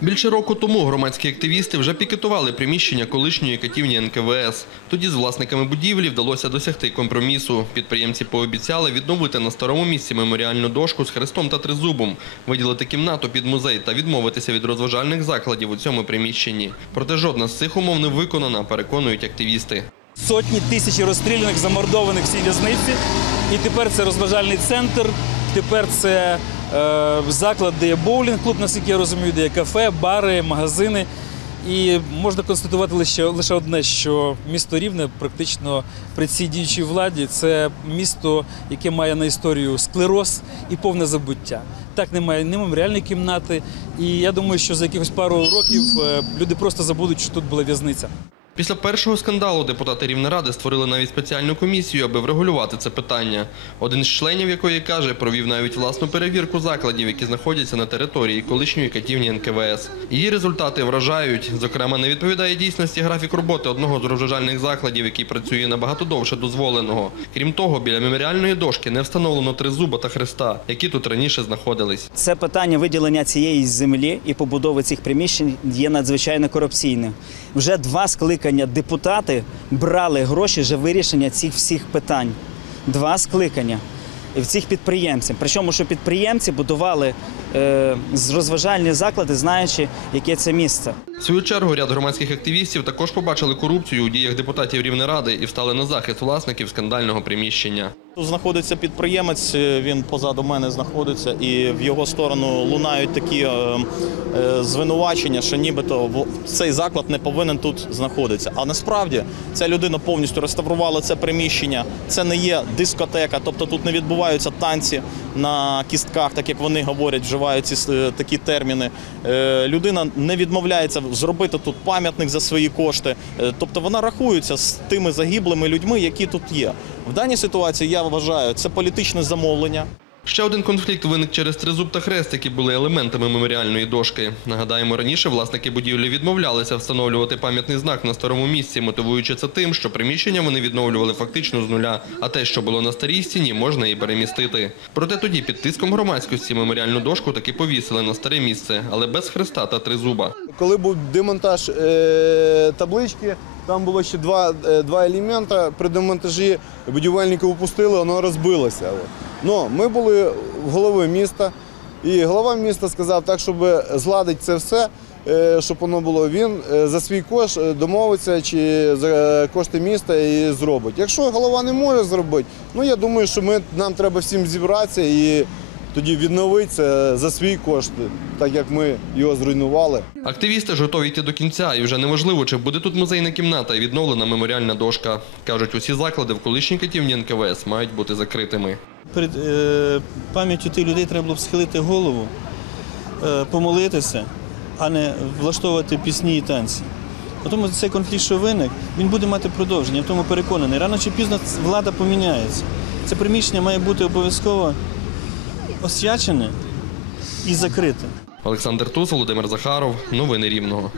Більше року тому громадські активісти вже пікетували приміщення колишньої катівні НКВС. Тоді з власниками будівлі вдалося досягти компромісу. Підприємці пообіцяли відновити на старому місці меморіальну дошку з хрестом та тризубом, виділити кімнату під музей та відмовитися від розважальних закладів у цьому приміщенні. Проте жодна з цих умов не виконана, переконують активісти. сотні тисяч розстріляних, замордованих в в'язниці. І тепер це розважальний центр, тепер це заклад, де є боулінг-клуб, наскільки я розумію, де є кафе, бари, магазини. І можна констатувати лише, лише одне, що місто Рівне практично при цій діючій владі це місто, яке має на історію склероз і повне забуття. Так немає ні меморіальної кімнати. І я думаю, що за якихось пару років е, люди просто забудуть, що тут була в'язниця. Після першого скандалу депутати Рівнеради створили навіть спеціальну комісію, аби врегулювати це питання. Один з членів якої каже, провів навіть власну перевірку закладів, які знаходяться на території колишньої катівні НКВС. Її результати вражають. Зокрема, не відповідає дійсності графік роботи одного з розважальних закладів, який працює набагато довше дозволеного. Крім того, біля меморіальної дошки не встановлено тризуба та хреста, які тут раніше знаходились. Це питання виділення цієї землі і побудови цих приміщень є надзвичайно корупційним. Вже два скликання депутати брали гроші за вирішення цих всіх питань. Два скликання в цих підприємців. Причому, що підприємці будували е, розважальні заклади, знаючи, яке це місце. В свою чергу ряд громадських активістів також побачили корупцію у діях депутатів Рівнеради і встали на захист власників скандального приміщення. Тут знаходиться підприємець, е, він позаду мене знаходиться, і в його сторону лунають такі е, е, звинувачення, що нібито цей заклад не повинен тут знаходитися. А насправді ця людина повністю реставрувала це приміщення. Це не є дискотека, тобто тут не відбуваються танці на кістках, так як вони говорять, вживають ці такі терміни. Людина не відмовляється зробити тут пам'ятник за свої кошти. Тобто вона рахується з тими загиблими людьми, які тут є. В даній ситуації я вважаю, це політичне замовлення. Ще один конфлікт виник через тризуб та хрест, які були елементами меморіальної дошки. Нагадаємо, раніше власники будівлі відмовлялися встановлювати пам'ятний знак на старому місці, мотивуючи це тим, що приміщення вони відновлювали фактично з нуля, а те, що було на старій стіні, можна і перемістити. Проте тоді під тиском громадськості меморіальну дошку таки повісили на старе місце, але без хреста та тризуба. Коли був демонтаж е, таблички, там було ще два, е, два елемента. При демонтажі будівельники опустили, воно розбилося. Ну, ми були в голови міста, і голова міста сказав так, щоб зладити це все, е, щоб воно було. Він е, за свій кошт е, домовиться чи за кошти міста і зробить. Якщо голова не може зробити, ну я думаю, що ми, нам треба всім зібратися і тоді відновити це за свій кошт, так як ми його зруйнували. Активісти ж готові йти до кінця, і вже неважливо, чи буде тут музейна кімната і відновлена меморіальна дошка. Кажуть, усі заклади в колишній катівні НКВС мають бути закритими. Перед е, пам'яттю тих людей треба було б схилити голову, е, помолитися, а не влаштовувати пісні і танці. Тому цей конфлікт, що виник, він буде мати продовження, в тому переконаний. Рано чи пізно влада поміняється. Це приміщення має бути обов'язково освячене і закрите. Олександр Туз, Володимир Захаров. Новини Рівного.